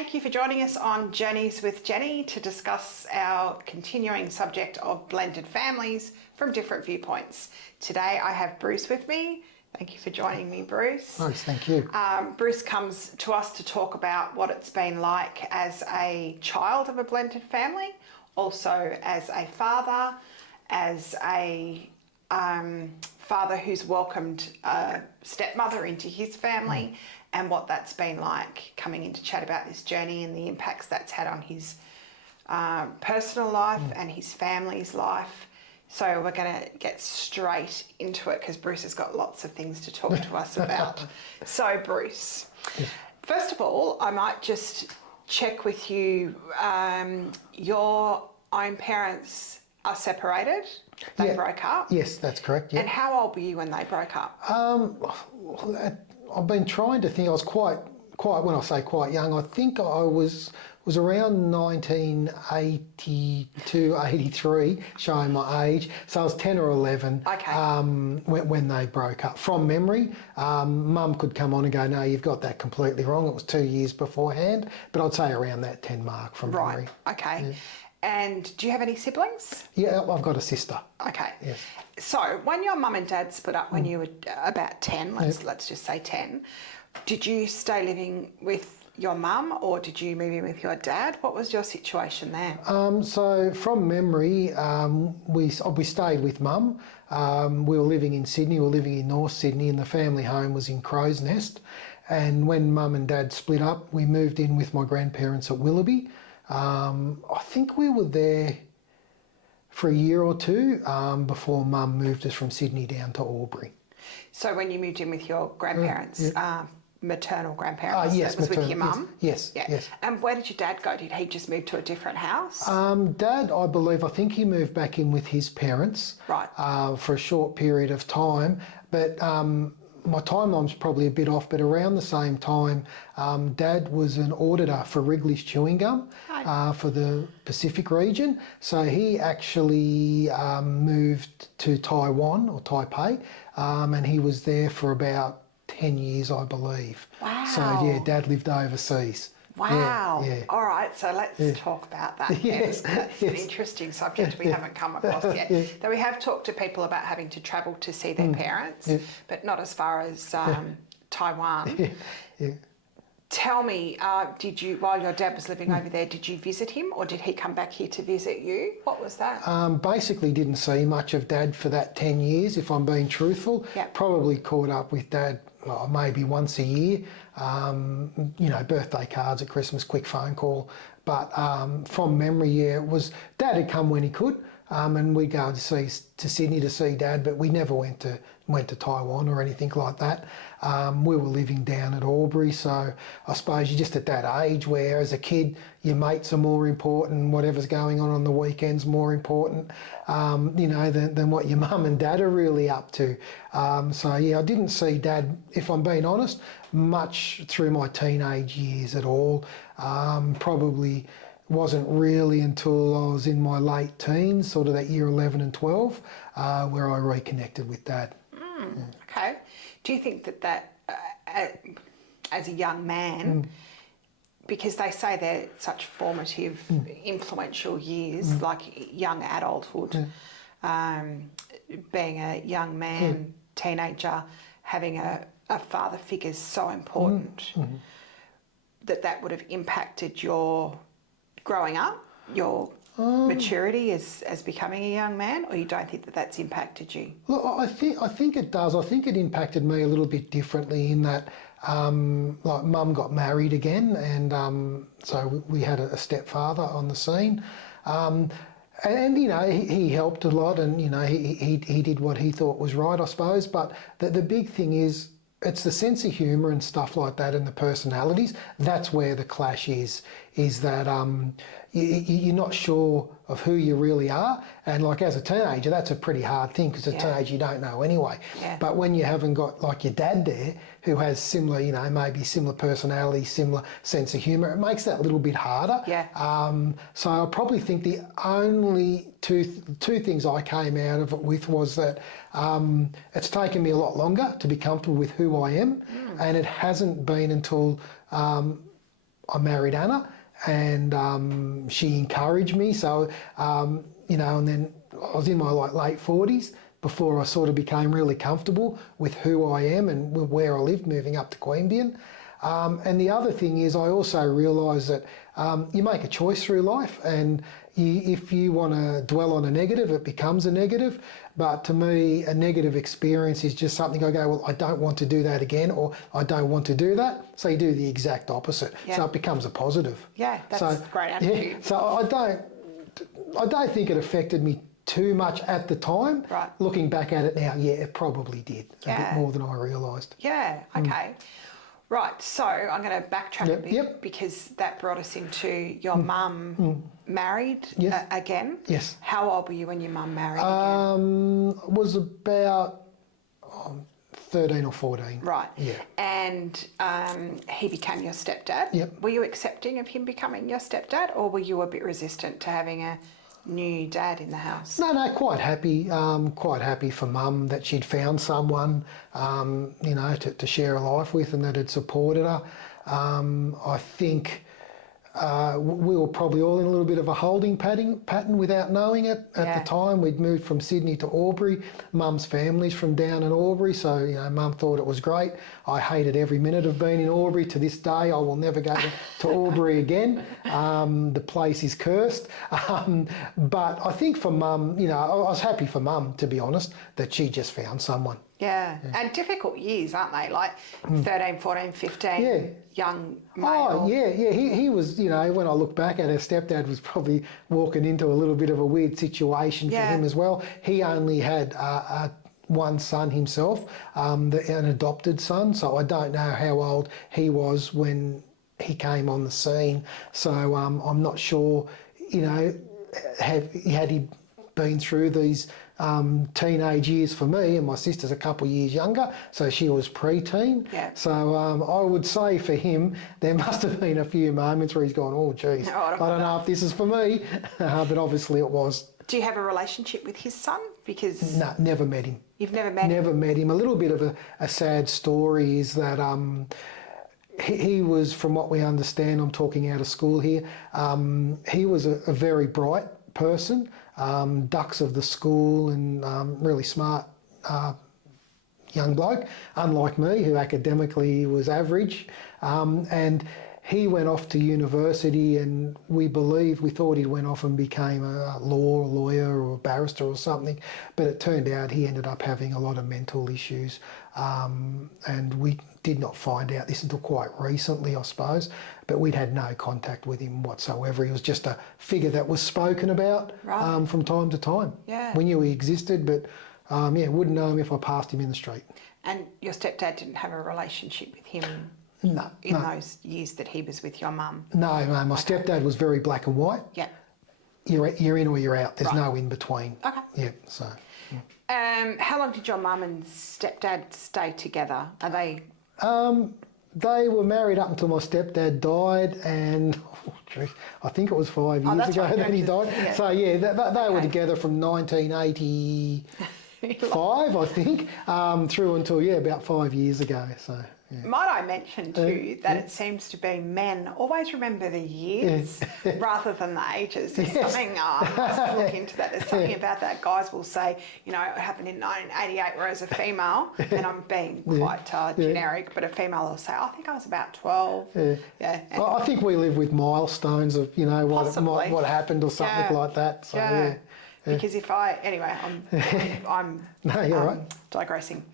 Thank you for joining us on Journeys with Jenny to discuss our continuing subject of blended families from different viewpoints. Today I have Bruce with me. Thank you for joining me, Bruce. Nice, thank you. Bruce comes to us to talk about what it's been like as a child of a blended family, also as a father, as a father who's welcomed a stepmother into his family, and what that's been like, coming in to chat about this journey and the impacts that's had on his personal life and his family's life. So we're going to get straight into it because Bruce has got lots of things to talk to us about. So Bruce, first of all, I might just check with you, your own parents are separated, they broke up? Yes, that's correct. Yeah. And how old were you when they broke up? I've been trying to think. I was quite. When I say quite young, I think I was around 1982, 83, showing my age. So I was 10 or 11. Okay. When they broke up. From memory, Mum could come on and go, "No, you've got that completely wrong. It was 2 years beforehand." But I'd say around that 10 mark from memory. Right. Okay. Yeah. And do you have any siblings? Yeah, I've got a sister. Okay. Yes. So when your mum and dad split up when you were about 10, let's just say 10, did you stay living with your mum or did you move in with your dad? What was your situation there? So from memory, we stayed with Mum. We were living in Sydney. We were living in North Sydney, and the family home was in Crow's Nest. And when Mum and Dad split up, we moved in with my grandparents at Willoughby. I think we were there for a year or two before Mum moved us from Sydney down to Albury. So when you moved in with your grandparents, maternal grandparents, yes, it was with your mum? Yes, yes. And where did your dad go? Did he just move to a different house? Dad, I think he moved back in with his parents for a short period of time. But my timeline's probably a bit off, but around the same time, Dad was an auditor for Wrigley's Chewing Gum for the Pacific region. So he actually moved to Taiwan or Taipei, and he was there for about 10 years, I believe. Wow. So yeah, Dad lived overseas. Wow. Yeah. All right, so let's talk about that. Yes. That's an interesting subject we haven't come across yet. Though we have talked to people about having to travel to see their parents, but not as far as Taiwan. Yeah. Tell me, did you, while your dad was living over there, did you visit him or did he come back here to visit you? What was that? Basically didn't see much of Dad for that 10 years, if I'm being truthful. Yep. Probably caught up with Dad maybe once a year. Birthday cards at Christmas, quick phone call. But from memory, it was Dad had come when he could, and we'd go to Sydney to see Dad, but we never went to Taiwan or anything like that. We were living down at Albury, so I suppose you're just at that age where, as a kid, your mates are more important, whatever's going on the weekends more important, than what your mum and dad are really up to. So yeah, I didn't see Dad, if I'm being honest, much through my teenage years at all. Probably wasn't really until I was in my late teens, sort of that year 11 and 12, where I reconnected with Dad. Okay. Do you think that as a young man, because they say they're such formative, influential years, like young adulthood, being a young man, teenager, having a father figure is so important, that would have impacted your growing up, your maturity as becoming a young man, or you don't think that that's impacted you? Look, I think it does. I think it impacted me a little bit differently in that, like Mum got married again, and so we had a stepfather on the scene, and he helped a lot, and he did what he thought was right, I suppose. But the big thing is, it's the sense of humour and stuff like that, and the personalities. That's where the clash is that you're not sure of who you really are. And like as a teenager, that's a pretty hard thing because as a teenager you don't know anyway. Yeah. But when you haven't got like your dad there who has similar, maybe similar personality, similar sense of humour, it makes that a little bit harder. Yeah. So I probably think the only two things I came out of it with was that it's taken me a lot longer to be comfortable with who I am, and it hasn't been until I married Anna, and she encouraged me. So, you know, and then I was in my late 40s before I sort of became really comfortable with who I am and where I lived, moving up to Queanbeyan. And the other thing is, I also realise that you make a choice through life, and if you want to dwell on a negative, it becomes a negative. But to me, a negative experience is just something I go, well, I don't want to do that again, or I don't want to do that. So you do the exact opposite. Yeah. So it becomes a positive. Yeah, that's a great attitude. Yeah, so I don't think it affected me too much at the time. Right. Looking back at it now, yeah, it probably did a bit more than I realised. Yeah, okay. Right, so I'm going to backtrack a bit because that brought us into your mum married again. Yes. How old were you when your mum married again? Was about 13 or 14. Right. Yeah. And he became your stepdad. Yep. Were you accepting of him becoming your stepdad, or were you a bit resistant to having a new dad in the house? No, quite happy. Quite happy for Mum that she'd found someone, you know, to share a life with, and that had supported her. I think we were probably all in a little bit of a holding pattern without knowing it at the time. We'd moved from Sydney to Albury. Mum's family's from down in Albury, so you know, Mum thought it was great. I hated every minute of being in Albury. To this day, I will never go to Albury again. The place is cursed. But I think for Mum, you know, I was happy for Mum, to be honest, that she just found someone. Yeah, and difficult years, aren't they? Like 13, 14, 15, young male. Oh, yeah. He was, you know, when I look back at it, her stepdad was probably walking into a little bit of a weird situation for him as well. He only had one son himself, an adopted son, so I don't know how old he was when he came on the scene. So I'm not sure, you know, had he been through these teenage years for me, and my sister's a couple of years younger, so she was pre-teen. Yeah. So I would say for him, there must have been a few moments where he's gone, oh, geez, I don't know if this is for me, but obviously it was. Do you have a relationship with his son? Because No, never met him. You've never met him? Never met him. A little bit of a sad story is that he was, from what we understand, I'm talking out of school here, he was a very bright person, dux of the school, and really smart young bloke, unlike me, who academically was average. And he went off to university, and we thought he went off and became a lawyer or a barrister or something, but it turned out he ended up having a lot of mental issues, and we did not find out this until quite recently, I suppose, but we'd had no contact with him whatsoever. He was just a figure that was spoken about from time to time. Yeah. We knew he existed, but wouldn't know him if I passed him in the street. And your stepdad didn't have a relationship with him in those years that he was with your mum? No, my stepdad was very black and white. Yeah. You're in or you're out. There's no in between. Okay. Yeah, so. How long did your mum and stepdad stay together? Are they... They were married up until my stepdad died, and I think it was 5 years ago that he died. Yeah. So yeah, they were together from 1985, I think, through until about 5 years ago. So. Yeah. Might I mention too that it seems to be men always remember the years rather than the ages. There's something, I must look into that. There's something about that. Guys will say, you know, it happened in 1988, whereas a female, and I'm being quite generic, but a female will say, I think I was about 12. Yeah. I think we live with milestones of, you know, what happened or something like that. So, yeah. Because if I'm no, you're right. Digressing.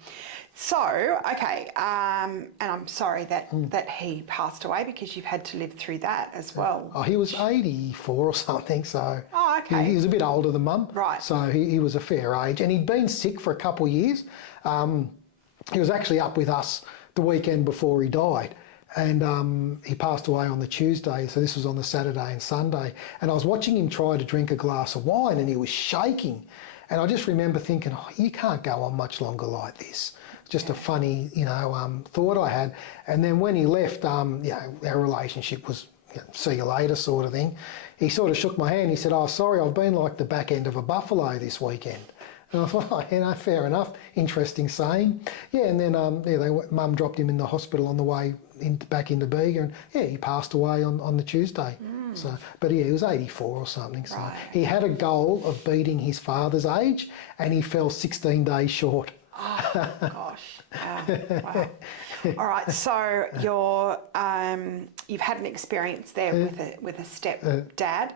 So, okay, and I'm sorry that he passed away because you've had to live through that as well. Oh, he was 84 or something, so he was a bit older than Mum. Right. So he was a fair age, and he'd been sick for a couple of years. He was actually up with us the weekend before he died, and he passed away on the Tuesday, so this was on the Saturday and Sunday, and I was watching him try to drink a glass of wine, and he was shaking, and I just remember thinking, you can't go on much longer like this. Just a funny, thought I had. And then when he left, our relationship was, see you later sort of thing. He sort of shook my hand. He said, oh, sorry, I've been like the back end of a buffalo this weekend. And I thought, oh, fair enough, interesting saying. Yeah, and then Mum dropped him in the hospital on the way back into Bega, and he passed away on the Tuesday. So, but he was 84 or something. So Right. he had a goal of beating his father's age, and he fell 16 days short. Oh gosh! Wow. All right. So you've had an experience there with a stepdad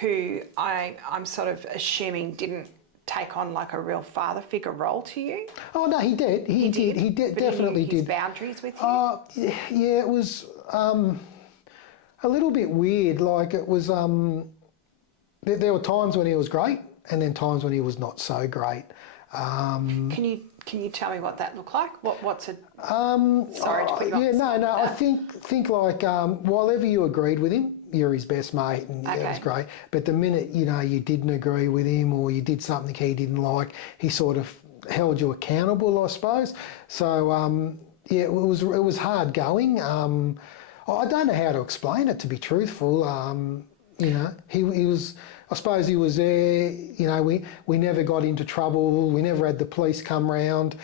who I'm sort of assuming didn't take on like a real father figure role to you. Oh no, he did. He did. He did. But Definitely he knew his did. boundaries with you. Oh yeah, it was a little bit weird. Like it was. There were times when he was great, and then times when he was not so great. Can you tell me what that looked like? What's a sorry to put you on yeah, the spot no. I with think like while ever you agreed with him, you're his best mate, and it was great. But the minute you didn't agree with him, or you did something he didn't like, he sort of held you accountable, I suppose. So it was hard going. I don't know how to explain it, to be truthful. He was. I suppose he was there. We never got into trouble. We never had the police come round.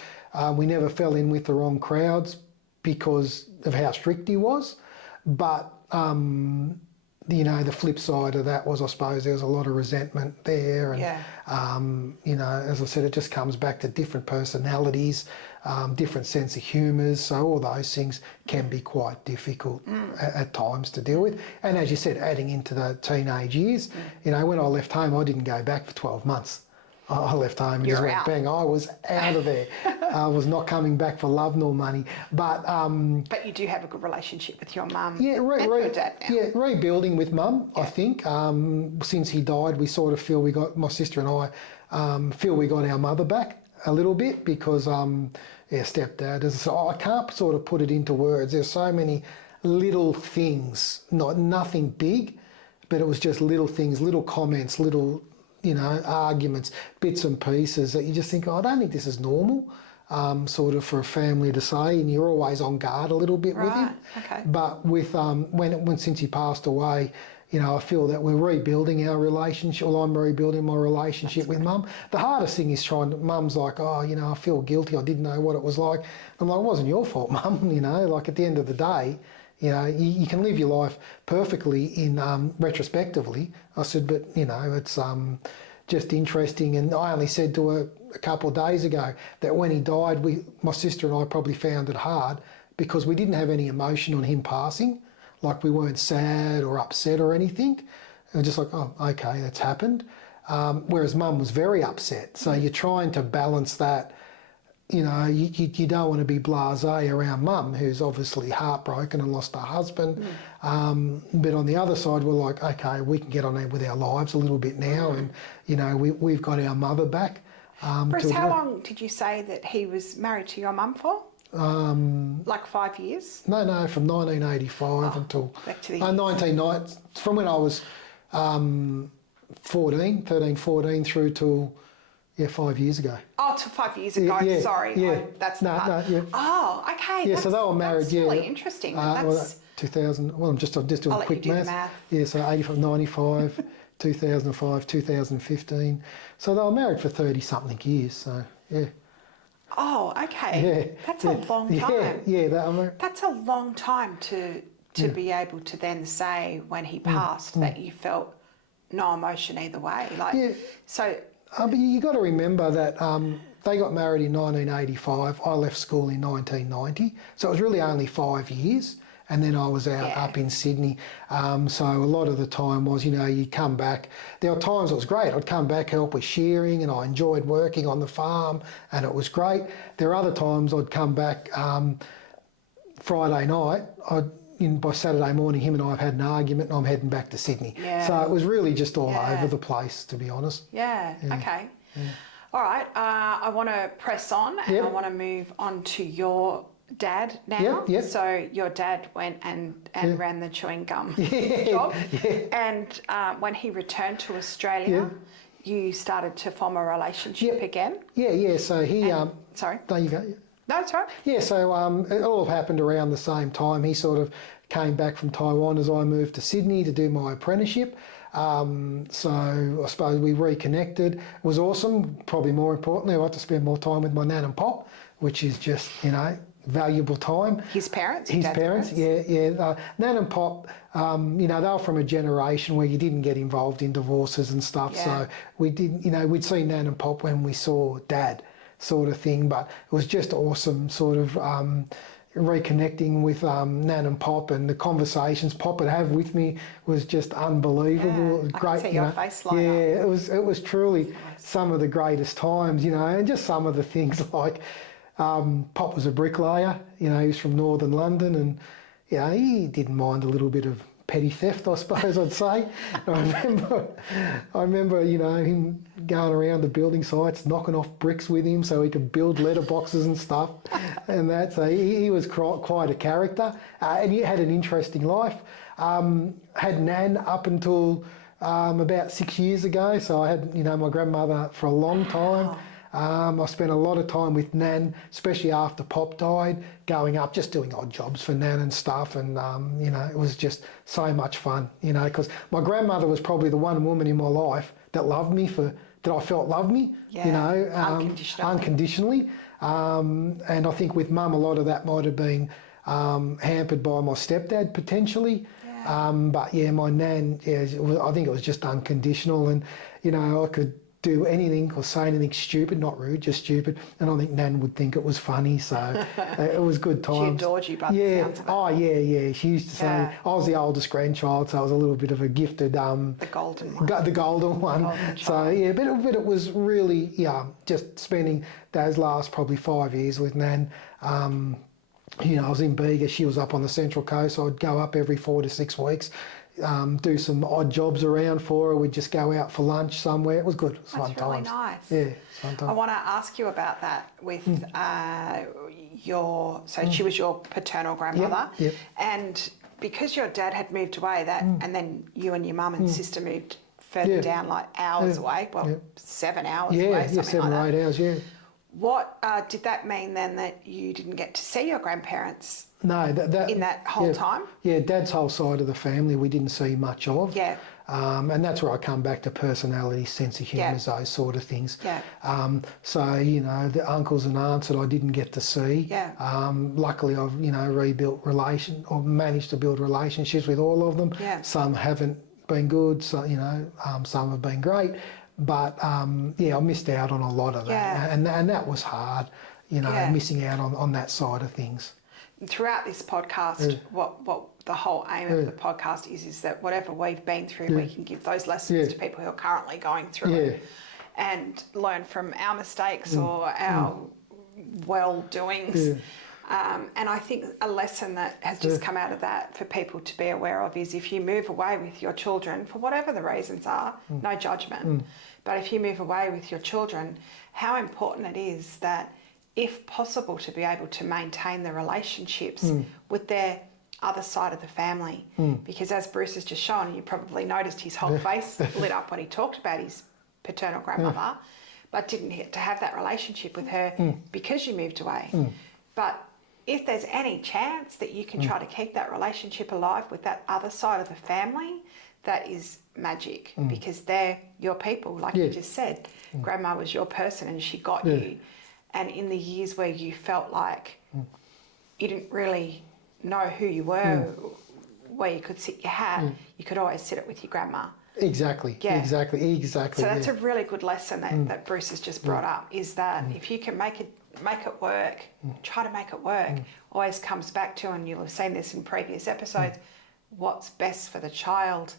We never fell in with the wrong crowds because of how strict he was. But the flip side of that was, I suppose, there was a lot of resentment there, and as I said, it just comes back to different personalities, different sense of humours. So all those things can be quite difficult at times to deal with. And as you said, adding into the teenage years, when I left home, I didn't go back for 12 months. I left home and just went bang. I was out of there. I was not coming back for love nor money. But you do have a good relationship with your mum and yeah, your dad now. Yeah, rebuilding with mum. I think since he died, we sort of feel my sister and I feel we got our mother back a little bit because stepdad. I can't sort of put it into words. There's so many little things, nothing big, but it was just little things, little comments, little arguments, bits and pieces that you just think, I don't think this is normal, sort of for a family to say, and you're always on guard a little bit with him. Okay. But with since he passed away, I feel that we're rebuilding our relationship. Well, I'm rebuilding my relationship with mum. The hardest thing is mum's like, I feel guilty. I didn't know what it was like. I'm like, it wasn't your fault, mum. Like at the end of the day, you can live your life perfectly in retrospectively. I said, but it's just interesting. And I only said to her a couple of days ago that when he died, my sister and I probably found it hard because we didn't have any emotion on him passing. Like we weren't sad or upset or anything. It was just like, oh, okay, that's happened. Whereas mum was very upset. So you're trying to balance that. You don't want to be blasé around mum, who's obviously heartbroken and lost her husband. But on the other side, we're like, okay, we can get on with our lives a little bit now, and we've got our mother back. Bruce, how long did you say that he was married to your mum for? Like 5 years? No, from 1985 until back to the 1990. From when I was 13, 14 through till 5 years ago. Oh, to 5 years ago. Yeah, Sorry, yeah. that's no, part. yeah. Oh, okay. Yeah, so they were married. That's really interesting. That's 2000. Well, I'm just doing I'll quick let you do the math. math. Yeah, so 85, 95, 2005, 2015. So they were married for 30 something years. So yeah. Oh, okay. Yeah, That's a long time. Yeah, That's a long time to be able to then say when he passed that you felt no emotion either way. So. But you got to remember that they got married in 1985. I left school in 1990, so it was really only 5 years. And then I was up in Sydney. So a lot of the time was, you come back. There were times it was great. I'd come back, help with shearing, and I enjoyed working on the farm, and it was great. There are other times I'd come back Friday night. By Saturday morning, him and I have had an argument, and I'm heading back to Sydney. Yeah. So it was really just all over the place, to be honest. Yeah. Okay. Yeah. All right. I want to press on, and I want to move on to your dad now. Yep. So your dad went and ran the chewing gum job, and when he returned to Australia, you started to form a relationship again. Yeah. So he. Sorry. There you go. No, it's right. Yeah, so it all happened around the same time. He sort of came back from Taiwan as I moved to Sydney to do my apprenticeship. So I suppose we reconnected. It was awesome. Probably more importantly, I got to spend more time with my nan and pop, which is just, valuable time. His parents? His parents, yeah. Nan and pop, they were from a generation where you didn't get involved in divorces and stuff. Yeah. So we did, we'd see nan and pop when we saw dad, sort of thing. But it was just awesome, sort of reconnecting with nan and pop, and the conversations pop would have with me was just unbelievable. It was great. I can see your face light up. It was truly some of the greatest times, and just some of the things like. Pop was a bricklayer, he was from northern London, and he didn't mind a little bit of petty theft, I suppose I'd say. I remember, him going around the building sites, knocking off bricks with him so he could build letterboxes and stuff, and that. So he was quite a character, and he had an interesting life. Had Nan up until about 6 years ago, so I had, my grandmother for a long time. I spent a lot of time with Nan, especially after Pop died, going up, just doing odd jobs for Nan and stuff. And, it was just so much fun, because my grandmother was probably the one woman in my life that loved me that I felt loved me, unconditionally. And I think with Mum, a lot of that might have been hampered by my stepdad potentially. Yeah. But yeah, my Nan, I think it was just unconditional, and, I could do anything or say anything stupid, not rude, just stupid. And I think Nan would think it was funny, so it was good times. She adored you, but the sounds of it. Oh, yeah. She used to say, I was the oldest grandchild, so I was a little bit of a gifted... the golden one. The golden one. So, yeah, but it was really, just spending those last probably 5 years with Nan. I was in Bega, she was up on the Central Coast, so I'd go up every 4 to 6 weeks. Do some odd jobs around for her. We'd just go out for lunch somewhere. It was good. It was fun times. That's really nice. Yeah, it's fun times. I want to ask you about that with she was your paternal grandmother. Yep. And because your dad had moved away, and then you and your mum and sister moved further down, like hours away, 7 hours away, something 7 like or 8 hours, yeah. What did that mean then, that you didn't get to see your grandparents? No, in that whole time? Yeah, Dad's whole side of the family we didn't see much of. Yeah. And that's where I come back to personality, sense of humour, those sort of things. Yeah. So, the uncles and aunts that I didn't get to see. Yeah. Luckily, I've, managed to build relationships with all of them. Yeah. Some haven't been good, so, some have been great. But, I missed out on a lot of that. Yeah. And that was hard, missing out on that side of things. Throughout this podcast, what the whole aim of the podcast is that whatever we've been through, we can give those lessons to people who are currently going through it, and learn from our mistakes or our well-doings. And I think a lesson that has just come out of that for people to be aware of is, if you move away with your children, for whatever the reasons are, no judgment, but if you move away with your children, how important it is that, if possible, to be able to maintain the relationships with their other side of the family. Because as Bruce has just shown, you probably noticed his whole face lit up when he talked about his paternal grandmother, but didn't get to have that relationship with her because you moved away. But if there's any chance that you can try to keep that relationship alive with that other side of the family, that is magic, because they're your people, like you just said. Grandma was your person and she got you. And in the years where you felt like you didn't really know who you were, where you could sit your hat, you could always sit it with your grandma. Exactly. Exactly. So that's a really good lesson that Bruce has just brought up, is that if you can make it work, try to make it work. Always comes back to, and you'll have seen this in previous episodes, what's best for the child,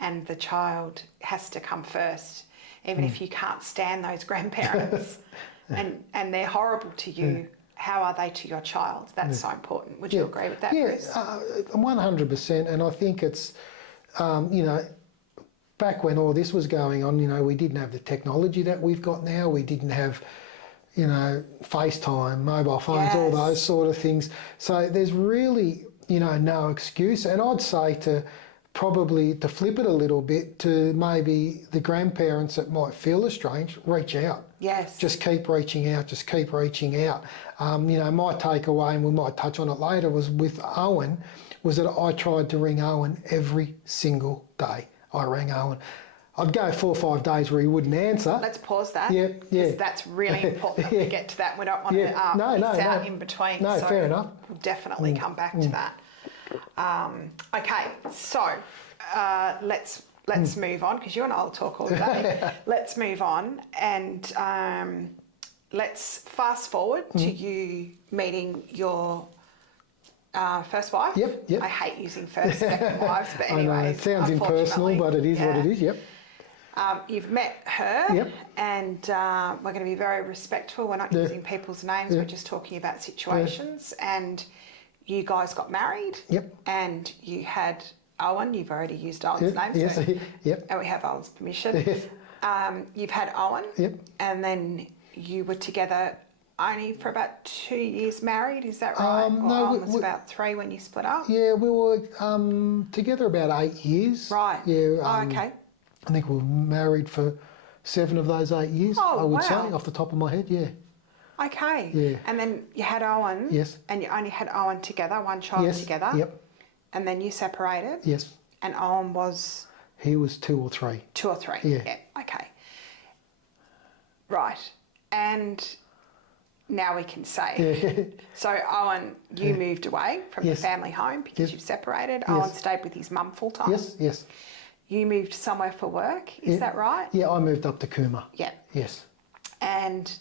and the child has to come first. Even if you can't stand those grandparents and they're horrible to you, how are they to your child? That's so important. Would you agree with that, Bruce? 100%. And I think it's, back when all this was going on, we didn't have the technology that we've got now. We didn't have, FaceTime, mobile phones, all those sort of things. So there's really, no excuse. And I'd say to flip it a little bit, to maybe the grandparents that might feel estranged, reach out. Yes. Just keep reaching out. My takeaway, and we might touch on it later, was with Owen. was that I tried to ring Owen every single day. I rang Owen. I'd go 4 or 5 days where he wouldn't answer. Let's pause that. Yeah, yeah. 'Cause that's really important that we get to that. We don't want to miss out in between. No, so fair enough. We'll definitely come back to that. Okay, so let's move on, because you and I will talk all day. Let's move on, and let's fast forward to you meeting your first wife. Yep. I hate using first, second wives, but I know, anyways. it sounds impersonal, but it is what it is, yep. You've met her, Yep. and we're going to be very respectful. We're not using people's names, we're just talking about situations. And you guys got married, Yep. and you had Owen. You've already used Owen's name, Yes, so, yep. and we have Owen's permission. Yes. You've had Owen, Yep. and then you were together only for about 2 years married, is that right? No, Owen was about 3 when you split up? Yeah, we were together about 8 years. Right. Yeah. Okay. I think we were married for 7 of those 8 years, Oh, I would say, wow. off the top of my head, yeah. Okay. Yeah. And then you had Owen. Yes. And you only had Owen together, one child Yes. together. Yep. And then you separated. Yes. And Owen was He was 2 or 3. 2 or 3. Yeah. Okay. Right. And now we can say. Yeah. So Owen, you moved away from Yes. the family home because Yes. you've separated. Yes. Owen stayed with his mum full time. Yes. You moved somewhere for work. Is that right? Yeah, I moved up to Cooma. Yeah. Yes. And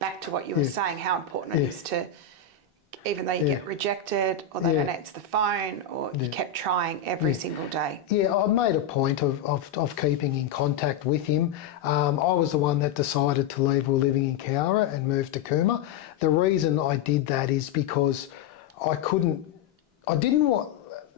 back to what you were saying, how important it is to, even though you get rejected or they don't answer the phone, or you kept trying every single day. Yeah, I made a point of keeping in contact with him. I was the one that decided to leave. We were living in Cowra and moved to Cooma. The reason I did that is because I didn't want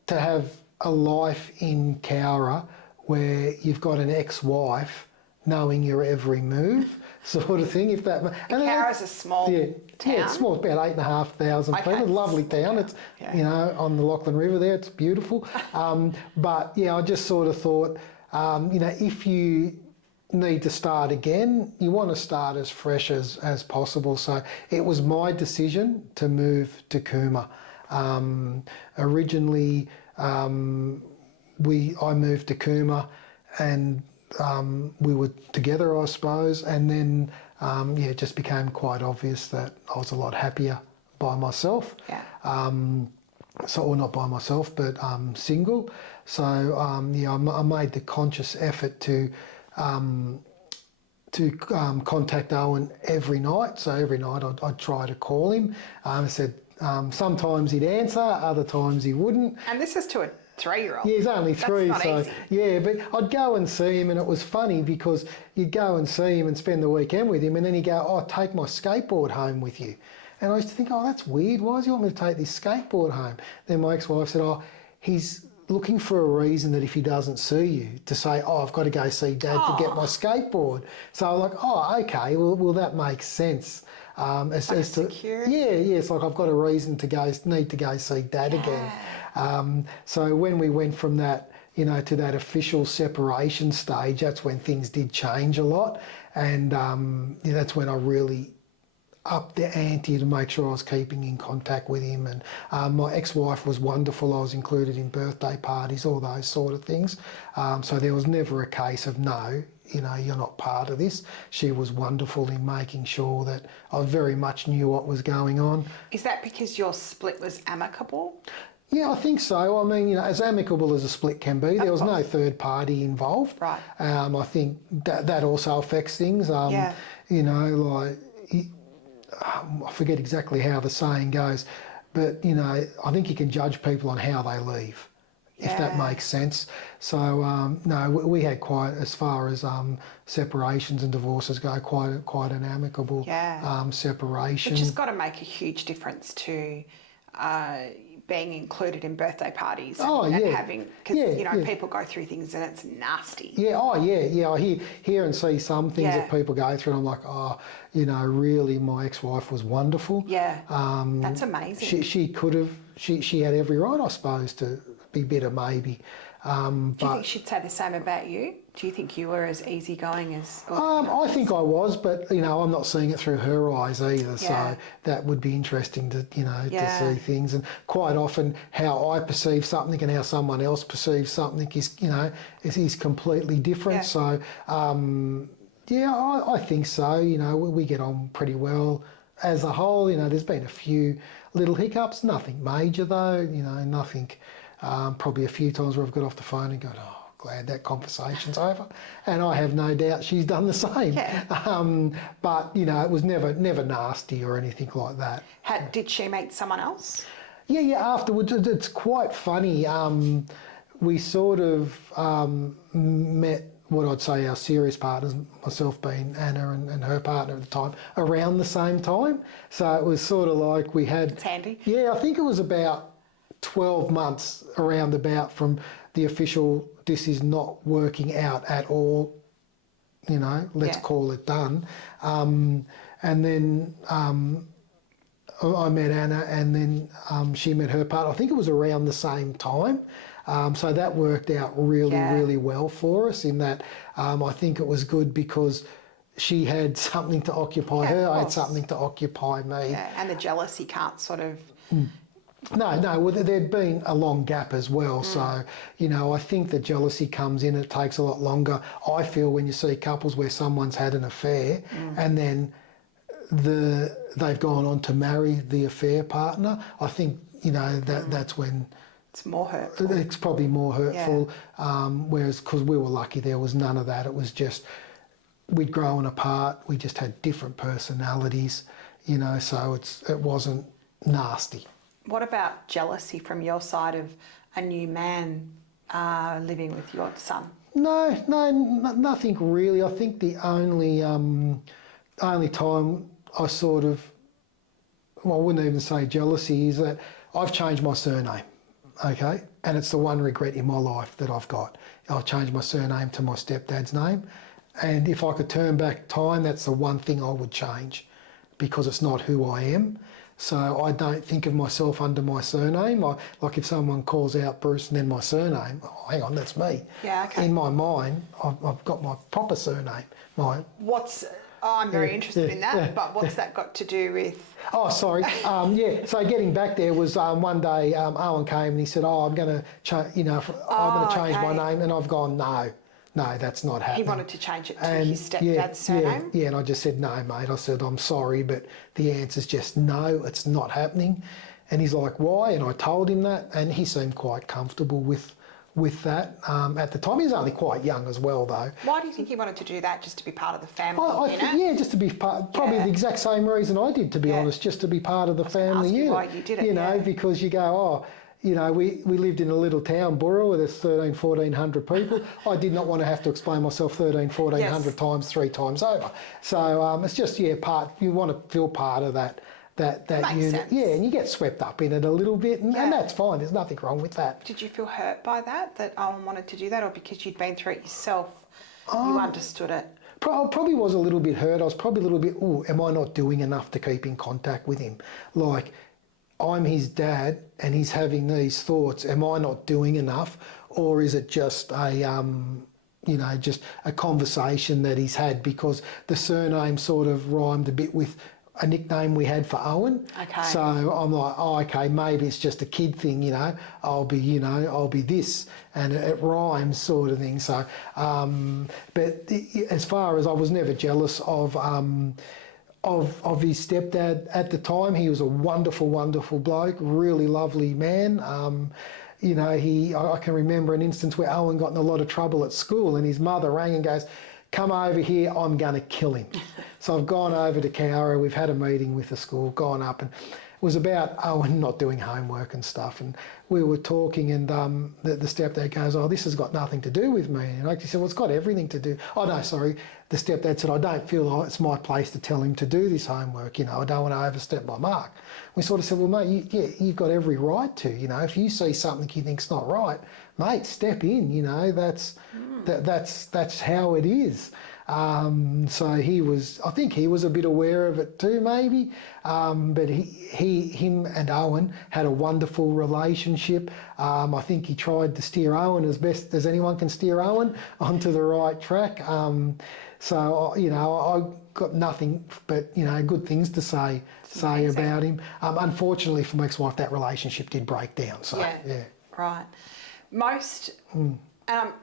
to have a life in Cowra where you've got an ex-wife knowing your every move, sort of thing. If that. And Cowra's a small town. Yeah, it's small, about 8,500 people. It's a lovely town. It's on the Lachlan River there. It's beautiful. But yeah, I just sort of thought, if you need to start again, you want to start as fresh as possible. So it was my decision to move to Cooma. Originally, I moved to Cooma, and we were together, I suppose, and then it just became quite obvious that I was a lot happier by myself. Yeah. Or not by myself, but single. So I made the conscious effort to contact Owen every night. So every night I'd try to call him. I said sometimes he'd answer, other times he wouldn't. And this is to a 3-year-old. Yeah, he's only 3, That's not easy. yeah. But I'd go and see him, and it was funny because you'd go and see him and spend the weekend with him, and then he'd go, "Oh, take my skateboard home with you." And I used to think, "Oh, that's weird. Why does he want me to take this skateboard home?" Then my ex-wife said, "Oh, he's looking for a reason that if he doesn't see you, to say, oh, I've got to go see Dad to get my skateboard." So I'm like, "Oh, okay. Well, that makes sense." As to it's like I've got a reason to need to go see Dad again. So when we went from that, to that official separation stage, that's when things did change a lot, and that's when I really upped the ante to make sure I was keeping in contact with him. And my ex-wife was wonderful. I was included in birthday parties, all those sort of things. So there was never a case of no, you're not part of this. She was wonderful in making sure that I very much knew what was going on. Is that because your split was amicable? Yeah, I think so. I mean, as amicable as a split can be, there was no third party involved. Right. I think that also affects things. I forget exactly how the saying goes, but I think you can judge people on how they leave, if that makes sense. So no, we had quite, as far as separations and divorces go, quite an amicable separation. Which has got to make a huge difference to being included in birthday parties and having, because people go through things and it's nasty. I hear and see some things that people go through, and I'm like, really, my ex-wife was wonderful. That's amazing. She had every right, I suppose, to be bitter maybe, Do you think she'd say the same about you? Do you think you were as easygoing as? I think I was, but I'm not seeing it through her eyes either. Yeah. So that would be interesting to Yeah. to see things. And quite often, how I perceive something and how someone else perceives something is completely different. Yeah. So I think so. We get on pretty well as a whole. There's been a few little hiccups, nothing major though. Nothing. Probably a few times where I've got off the phone and gone, oh, glad that conversation's over. And I have no doubt she's done the same. Yeah. But it was never nasty or anything like that. Did she meet someone else? Yeah. Afterwards, it's quite funny. We sort of met what I'd say our serious partners, myself being Anna and her partner at the time, around the same time. So it was sort of like we had... It's handy. Yeah, I think it was about 12 months around about from the official, this is not working out at all, let's call it done. And then I met Anna, and then she met her partner. I think it was around the same time. So that worked out really well for us in that I think it was good because she had something to occupy her, I had something to occupy me. Yeah, and the jealousy can't sort of... No, well, there'd been a long gap as well. So, I think the jealousy comes in, it takes a lot longer. I feel when you see couples where someone's had an affair and then they've gone on to marry the affair partner, I think, that's when... It's more hurtful. It's probably more hurtful. Yeah. Whereas, because we were lucky, there was none of that. It was just, we'd grown apart. We just had different personalities, so it wasn't nasty. What about jealousy from your side of a new man living with your son? No, nothing really. I think the only time I sort of, I wouldn't even say jealousy, is that I've changed my surname, okay? And it's the one regret in my life that I've got. I've changed my surname to my stepdad's name. And if I could turn back time, that's the one thing I would change because it's not who I am. So I don't think of myself under my surname. Like if someone calls out Bruce and then my surname, oh, hang on, that's me. Yeah, okay. In my mind, I've got my proper surname. I'm very interested in that, but what's that got to do with... Oh, sorry. So getting back there was one day Owen came and he said, I'm going to change my name. And I've gone, no, that's not happening. He wanted to change it to his stepdad's surname? Yeah, and I just said, no, mate. I said, I'm sorry, but the answer's just no, it's not happening. And he's like, why? And I told him that, and he seemed quite comfortable with that. At the time, he was only quite young as well, though. Why do you think he wanted to do that, just to be part of the family? Just to be part, probably the exact same reason I did, to be honest, just to be part of the family. Why you did it, because you go, we lived in a little town, Borough, where there's 1,400 people. I did not want to have to explain myself 1,400 times, 3 times over. So it's just, you want to feel part of that unit. Sense. Yeah, and you get swept up in it a little bit, and that's fine. There's nothing wrong with that. Did you feel hurt by that Owen wanted to do that, or because you'd been through it yourself, you understood it? Probably was a little bit hurt. I was probably a little bit, am I not doing enough to keep in contact with him? Like, I'm his dad and he's having these thoughts. Am I not doing enough? Or is it just just a conversation that he's had because the surname sort of rhymed a bit with a nickname we had for Owen. Okay. So I'm like, okay, maybe it's just a kid thing, I'll be this, and it rhymes sort of thing. So, but as far as I was never jealous of his stepdad at the time. He was a wonderful, wonderful bloke, really lovely man. I can remember an instance where Owen got in a lot of trouble at school and his mother rang and goes, come over here, I'm going to kill him. So I've gone over to Cowra, we've had a meeting with the school, gone up, and it was about Owen not doing homework and stuff. And we were talking and the stepdad goes, oh, this has got nothing to do with me. And I said, well, it's got everything to do. Oh, no, sorry. The stepdad said, I don't feel like it's my place to tell him to do this homework. I don't want to overstep my mark. We sort of said, well, mate, you've got every right to. If you see something you think's not right, mate, step in. That's how it is. So I think he was a bit aware of it too, maybe. But him and Owen had a wonderful relationship. I think he tried to steer Owen as best as anyone can steer Owen onto the right track. So, I got nothing but, good things to say about him. Unfortunately for my ex-wife, that relationship did break down. So, yeah. Right. Most, and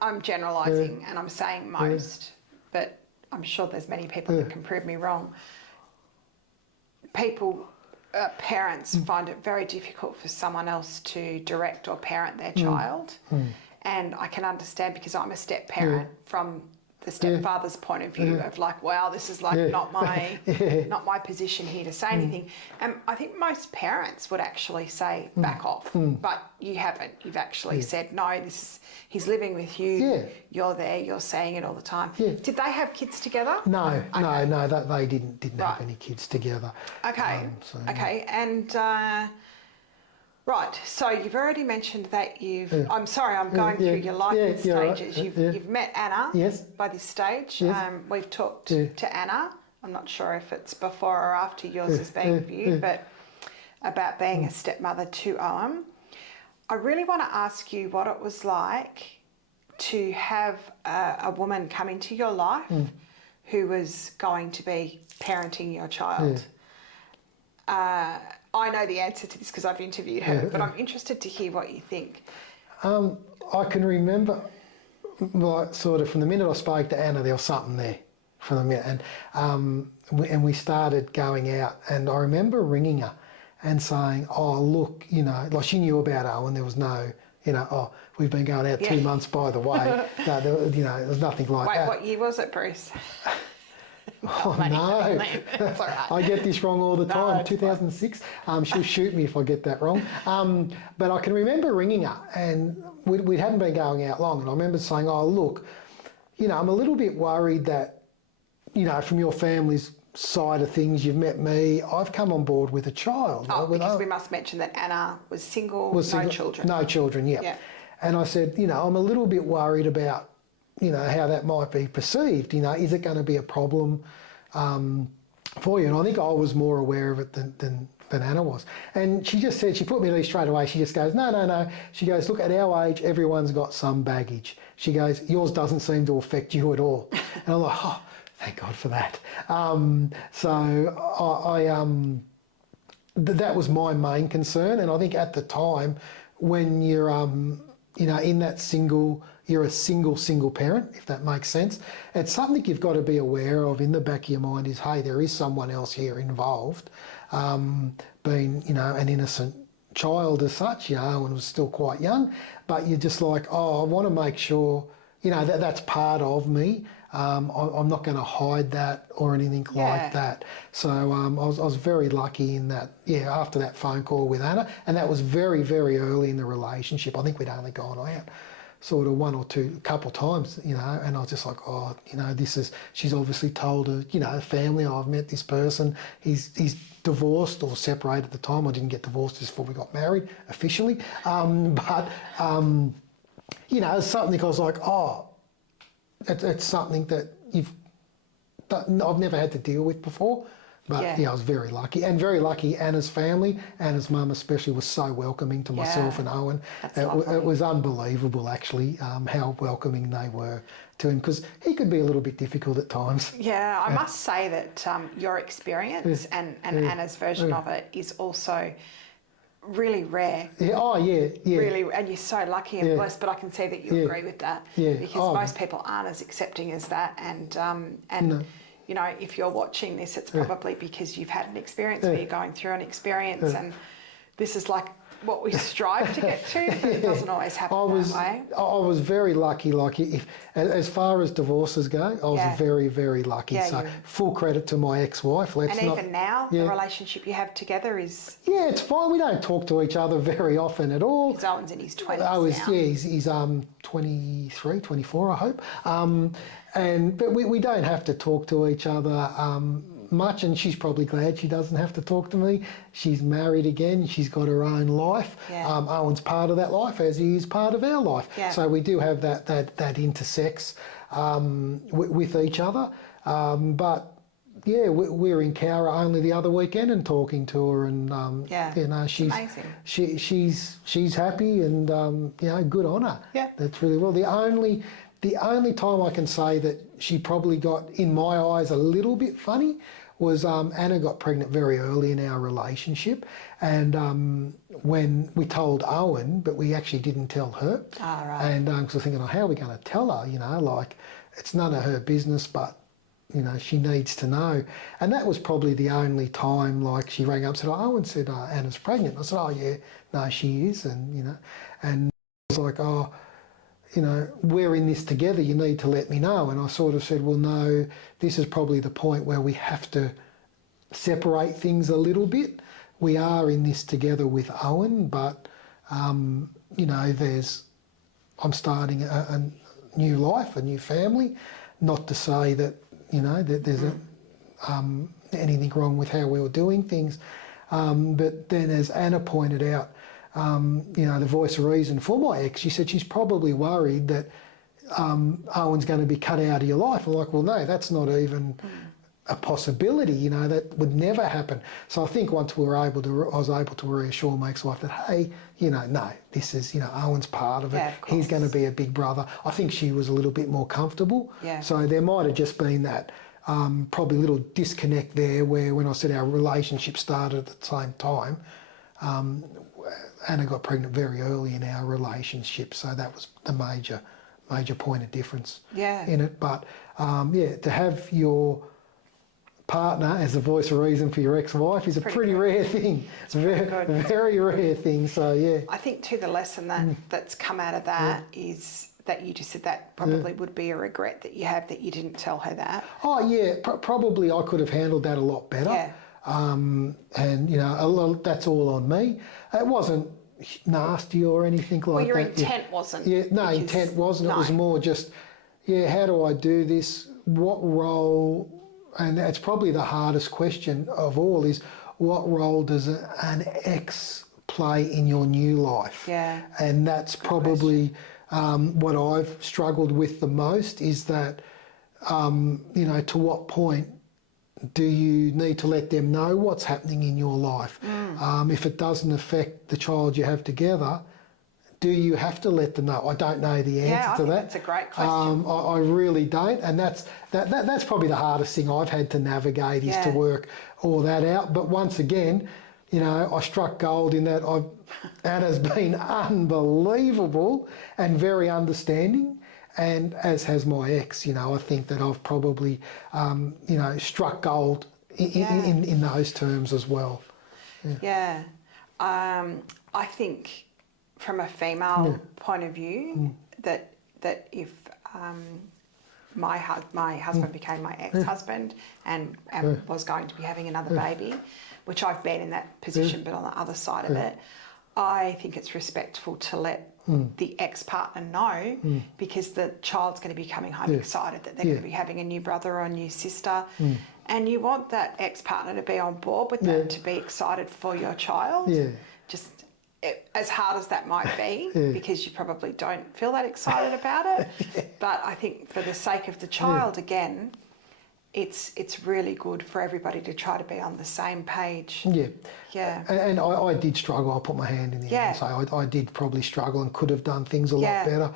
I'm generalising and I'm saying most, but I'm sure there's many people that can prove me wrong. Parents find it very difficult for someone else to direct or parent their child. And I can understand, because I'm a step parent from the stepfather's point of view of like, wow, this is like not my position here to say anything. And I think most parents would actually say back off, but you haven't. You've actually said, no, he's living with you, you're there, you're saying it all the time. Did they have kids together? No, they didn't have any kids together. Okay, okay, and right, so you've already mentioned that I'm sorry, I'm going through your life stages. Right. You've met Anna by this stage. Yes. We've talked to Anna. I'm not sure if it's before or after yours is being viewed, but about being a stepmother to Owen. I really want to ask you what it was like to have a woman come into your life who was going to be parenting your child. I know the answer to this because I've interviewed her, but I'm interested to hear what you think. I can remember, like, sort of from the minute I spoke to Anna, there was something there from the minute, and we started going out, and I remember ringing her and saying, oh, look, like she knew about Owen, there was no, oh, we've been going out 2 months, by the way. No, there was nothing like that. Wait, what year was it, Bruce? Oh, no. It's all right. I get this wrong all the time. 2006. She'll shoot me if I get that wrong. But I can remember ringing her, and we hadn't been going out long, and I remember saying, oh, look, I'm a little bit worried that, from your family's side of things, you've met me, I've come on board with a child. Because we must mention that Anna was single, no children. No children, yeah. And I said, I'm a little bit worried about, how that might be perceived. Is it going to be a problem for you? And I think I was more aware of it than Anna was. And she just said, she put me at ease straight away. She just goes, no. She goes, look, at our age, everyone's got some baggage. She goes, yours doesn't seem to affect you at all. And I'm like, oh, thank God for that. That was my main concern. And I think at the time, when you're, in that you're a single parent, if that makes sense. It's something you've got to be aware of in the back of your mind is, hey, there is someone else here involved, being, an innocent child as such, and was still quite young, but you're just like, oh, I want to make sure, that's part of me. I'm not going to hide that or anything like that. So I was very lucky in that, after that phone call with Anna, and that was very, very early in the relationship. I think we'd only gone out sort of one or two, couple times, and I was just like, oh, she's obviously told her, family, I've met this person, he's divorced or separated at the time. I didn't get divorced just before we got married officially. It's something I was like, oh, it's something that I've never had to deal with before. But I was very lucky, and very lucky. Anna's family, Anna's mum especially, was so welcoming to myself and Owen. It was unbelievable, actually, how welcoming they were to him, because he could be a little bit difficult at times. Yeah, I must say that your experience and Anna's version of it is also really rare. Really, and you're so lucky and blessed. But I can see that you agree with that, because most people aren't as accepting as that, and. If you're watching this, it's probably because you've had an experience where you're going through an experience, and this is like what we strive to get to, but it doesn't always happen that way. I was very lucky. As far as divorces go, I was very, very lucky. So full credit to my ex-wife. Even now, the relationship you have together is... Yeah, it's fine. We don't talk to each other very often at all. Because Owen's in his 20s now. He's 23, 24, I hope. But we don't have to talk to each other much, and she's probably glad she doesn't have to talk to me. She's married again. She's got her own life. Yeah. Owen's part of that life, as he is part of our life. Yeah. So we do have that intersects with each other. But yeah, we're in Cowra only the other weekend and talking to her, and she's amazing. She's happy, and good on her. Yeah. That's really well. The only time I can say that she probably got, in my eyes, a little bit funny was Anna got pregnant very early in our relationship, and when we told Owen, but we actually didn't tell her. Ah, right. And because I was thinking, how are we going to tell her? It's none of her business, but she needs to know. And that was probably the only time, she rang up and said, Owen said Anna's pregnant. I said, oh yeah, no, she is, and and it was like, oh, we're in this together, you need to let me know. And I sort of said, well, no, this is probably the point where we have to separate things a little bit. We are in this together with Owen, but, I'm starting a new life, a new family. Not to say that, that there's anything wrong with how we were doing things. But then, as Anna pointed out, the voice of reason for my ex, she said she's probably worried that Owen's going to be cut out of your life. I'm like, well, no, that's not even a possibility. That would never happen. So I think once I was able to reassure my ex-wife that, hey, no, this is, Owen's part of it. Yeah, of course. He's going to be a big brother. I think she was a little bit more comfortable. Yeah. So there might have just been that probably a little disconnect there, where when I said our relationship started at the same time, Anna got pregnant very early in our relationship, so that was the major point of difference in it. But to have your partner as a voice of reason for your ex-wife is a pretty rare thing. It's a very rare thing. So yeah, I think too the lesson that's come out of that is that you just said that probably would be a regret that you have that you didn't tell her that. Oh yeah, probably I could have handled that a lot better. Yeah. And that's all on me. It wasn't nasty or anything like that. Well, your intent wasn't. Yeah, no, intent wasn't. No. It was more just, how do I do this? What role? And that's probably the hardest question of all, is what role does an ex play in your new life? Yeah. And that's probably what I've struggled with the most, is that, to what point do you need to let them know what's happening in your life? If it doesn't affect the child you have together, do you have to let them know? I don't know the answer to that. That's a great question. I really don't, and that's probably the hardest thing I've had to navigate, is to work all that out. But once again, I struck gold in that Anna's been unbelievable and very understanding. And as has my ex, I think that I've probably, struck gold in those terms as well. Yeah. I think from a female point of view, that if my husband became my ex-husband and was going to be having another baby, which I've been in that position, but on the other side of it, I think it's respectful to let the ex-partner know, because the child's going to be coming home excited that they're going to be having a new brother or a new sister, and you want that ex-partner to be on board with that, to be excited for your child. Just as hard as that might be, because you probably don't feel that excited about it. But I think for the sake of the child, again, it's really good for everybody to try to be on the same page. Yeah. And I did struggle. I'll put my hand in the air and say I did probably struggle and could have done things a lot better.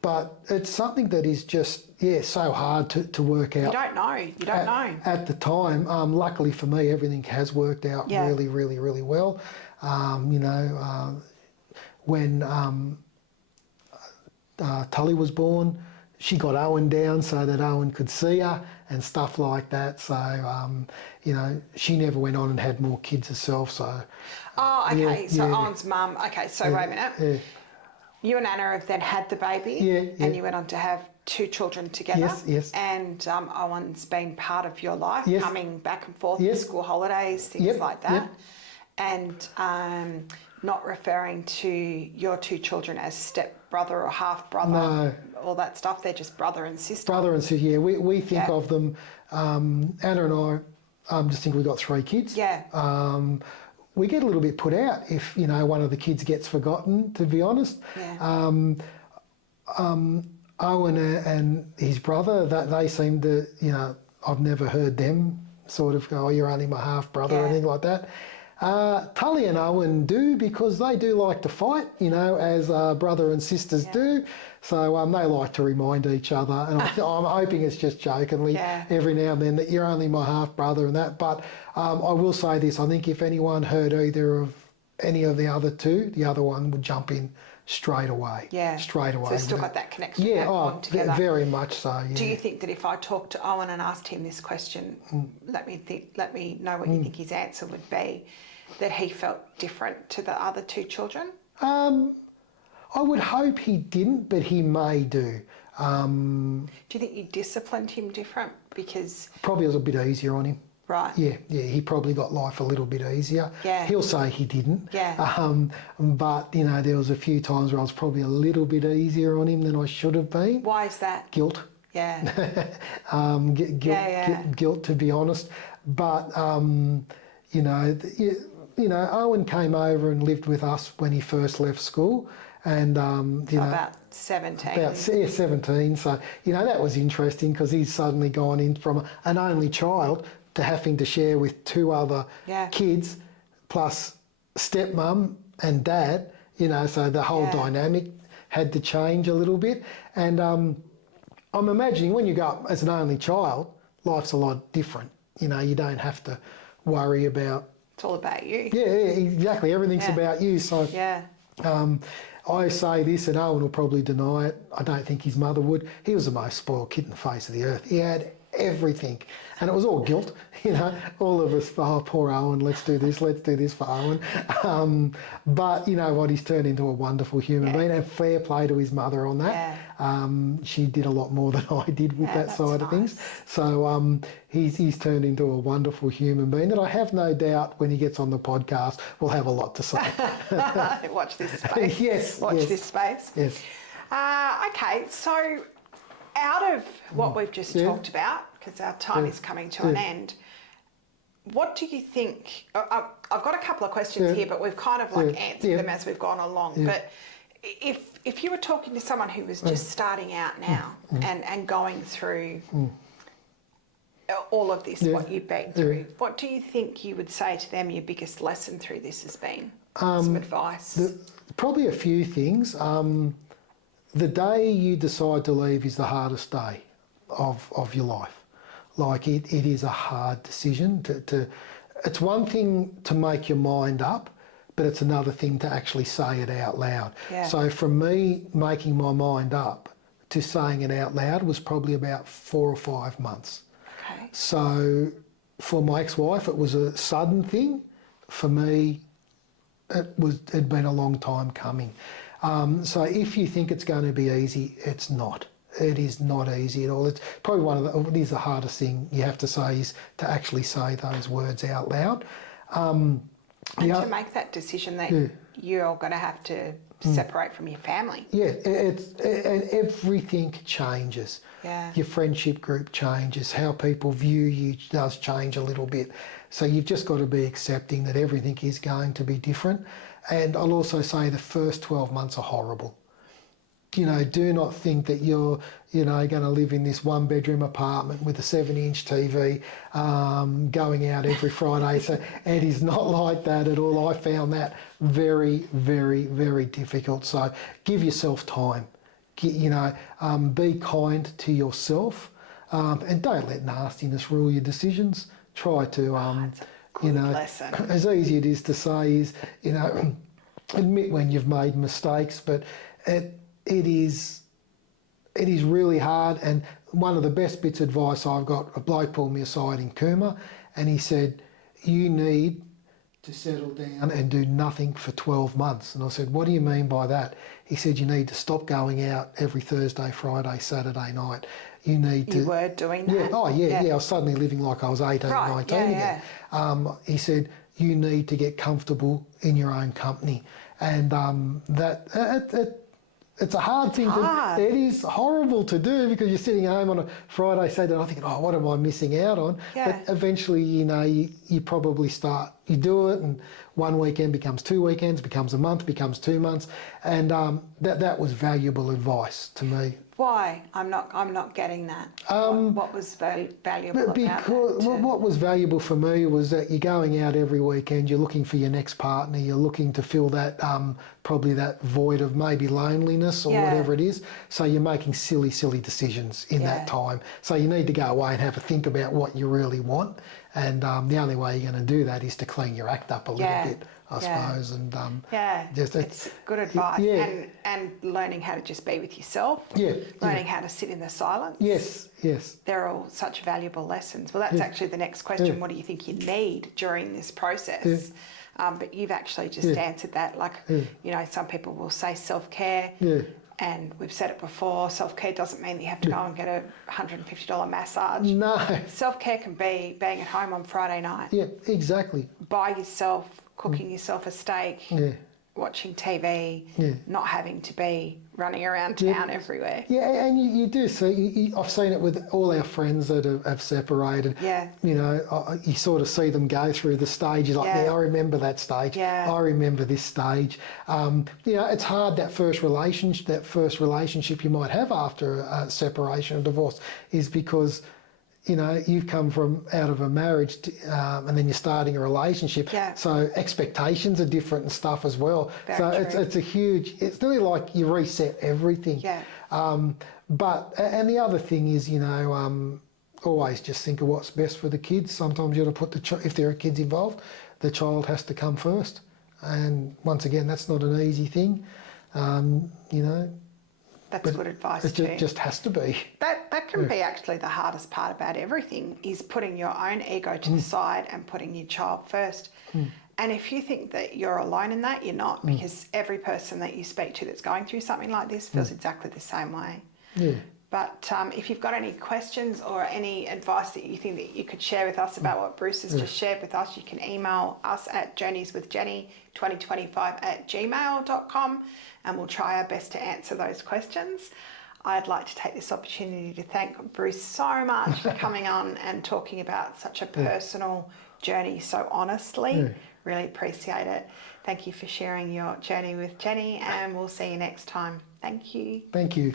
But it's something that is just, so hard to work out. You don't know. You don't know. At the time, luckily for me, everything has worked out really, really, really well. When Tully was born, she got Owen down so that Owen could see her and stuff like that. So, she never went on and had more kids herself. So. Oh, okay. Owen's mum. Okay, so wait a minute. You and Anna have then had the baby, and you went on to have 2 children together. Yes. And Owen's been part of your life, coming back and forth for school holidays, things like that. And not referring to your 2 children as step-brother or half-brother, all that stuff. They're just brother and sister. Brother and sister, we think of them, Anna and I just think we've got 3 kids. Yeah. We get a little bit put out if, one of the kids gets forgotten, to be honest. Yeah. Owen and his brother, that they seem to, I've never heard them sort of go, oh, you're only my half brother or anything like that. Tully and Owen do, because they do like to fight, as brother and sisters do. So they like to remind each other, and I'm hoping it's just jokingly every now and then that you're only my half brother and that. But I will say this: I think if anyone heard any of the other two, the other one would jump in straight away. Yeah, straight away. So still got that connection. Yeah, together. Very much so. Yeah. Do you think that if I talked to Owen and asked him this question, let me know what you think his answer would be, that he felt different to the other 2 children? I would hope he didn't, but he may do. Do you think you disciplined him different because... Probably was a bit easier on him. Right. Yeah, he probably got life a little bit easier. Yeah. He'll say he didn't. Yeah. But, there was a few times where I was probably a little bit easier on him than I should have been. Why is that? Guilt. Yeah. Guilt, to be honest. But, Owen came over and lived with us when he first left school. And, about 17. About 17. So, that was interesting because he's suddenly gone in from an only child to having to share with 2 other kids, plus stepmum and dad, so the whole dynamic had to change a little bit. And I'm imagining when you go up as an only child, life's a lot different. You don't have to worry about... It's all about you. Yeah, exactly. Everything's about you. So I say this, and Owen will probably deny it. I don't think his mother would. He was the most spoiled kid in the face of the earth. He had everything, and it was all guilt. All of us, oh, poor Owen, let's do this for Owen. But you know what, he's turned into a wonderful human being, and fair play to his mother on that. She did a lot more than I did with that side of things. So he's turned into a wonderful human being that I have no doubt when he gets on the podcast will have a lot to say. Watch this space. Yes. Watch this space. Yes. Okay, so out of what we've just talked about, because our time is coming to an end, what do you think? I've got a couple of questions here, but we've kind of answered them as we've gone along. But if you were talking to someone who was just starting out now and going through all of this, what you've been through, what do you think you would say to them your biggest lesson through this has been? Some advice. Probably a few things. The day you decide to leave is the hardest day of your life. Like it is a hard decision to it's one thing to make your mind up, but it's another thing to actually say it out loud. So from me making my mind up to saying it out loud was probably about 4 or 5 months. Okay. So for my ex-wife, it was a sudden thing. For me, it'd been a long time coming. So if you think it's going to be easy, it's not. It is not easy at all. It's probably it is the hardest thing you have to say is to actually say those words out loud. And to make that decision that you're going to have to separate from your family. Yeah, and everything changes. Yeah. Your friendship group changes. How people view you does change a little bit. So you've just got to be accepting that everything is going to be different. And I'll also say the first 12 months are horrible. Do not think that you're, going to live in this 1-bedroom apartment with a 70-inch TV, going out every Friday. So it is not like that at all. I found that very, very, very difficult. So give yourself time. Be kind to yourself, and don't let nastiness rule your decisions. Try to, lesson. As easy it is to say is, admit when you've made mistakes, but it is really hard. And one of the best bits of advice I've got, a bloke pulled me aside in Cooma, and he said, you need to settle down and do nothing for 12 months. And I said, what do you mean by that? He said, you need to stop going out every Thursday, Friday, Saturday night. You need to... You were doing that? Yeah, I was suddenly living like I was 18, 19 again. He said, you need to get comfortable in your own company. And it's a hard thing hard. to. It is horrible to do because you're sitting home on a Friday, Saturday night thinking, oh, what am I missing out on? Yeah. But eventually, you probably start. You do it, and one weekend becomes 2 weekends, becomes a month, becomes 2 months, and that was valuable advice to me. Why? I'm not getting that. What was valuable about Because that? what was valuable for me was that you're going out every weekend, you're looking for your next partner, you're looking to fill that probably that void of maybe loneliness or whatever it is. So you're making silly decisions in that time. So you need to go away and have a think about what you really want. And the only way you're going to do that is to clean your act up a little bit, I suppose. And it's good advice. And learning how to just be with yourself. Learning how to sit in the silence. Yes. They're all such valuable lessons. Well, that's actually the next question. What do you think you need during this process? But you've actually just answered that. Like, some people will say self-care. And we've said it before, self-care doesn't mean that you have to go and get a $150 massage. No. Self-care can be being at home on Friday night. Yeah, exactly. By yourself, cooking yourself a steak, watching TV, not having to be running around town everywhere. Yeah, and you do see, I've seen it with all our friends that have separated. You sort of see them go through the stages, like, I remember that stage. I remember this stage. It's hard, that first relationship you might have after a separation or divorce is because you've come from out of a marriage and then you're starting a relationship. So expectations are different and stuff as well. It's a huge, it's really like you reset everything. But the other thing is, always just think of what's best for the kids. Sometimes you've got to put if there are kids involved, the child has to come first. And once again, that's not an easy thing, That's good advice too. It just has to be. That can be actually the hardest part about everything, is putting your own ego to the side and putting your child first. And if you think that you're alone in that, you're not, because every person that you speak to that's going through something like this feels exactly the same way. But if you've got any questions or any advice that you think that you could share with us about what Bruce has just shared with us, you can email us at journeyswithjenny2025@gmail.com, and we'll try our best to answer those questions. I'd like to take this opportunity to thank Bruce so much for coming on and talking about such a personal journey so honestly. Really appreciate it. Thank you for sharing your journey with Jenny, and we'll see you next time. Thank you. Thank you.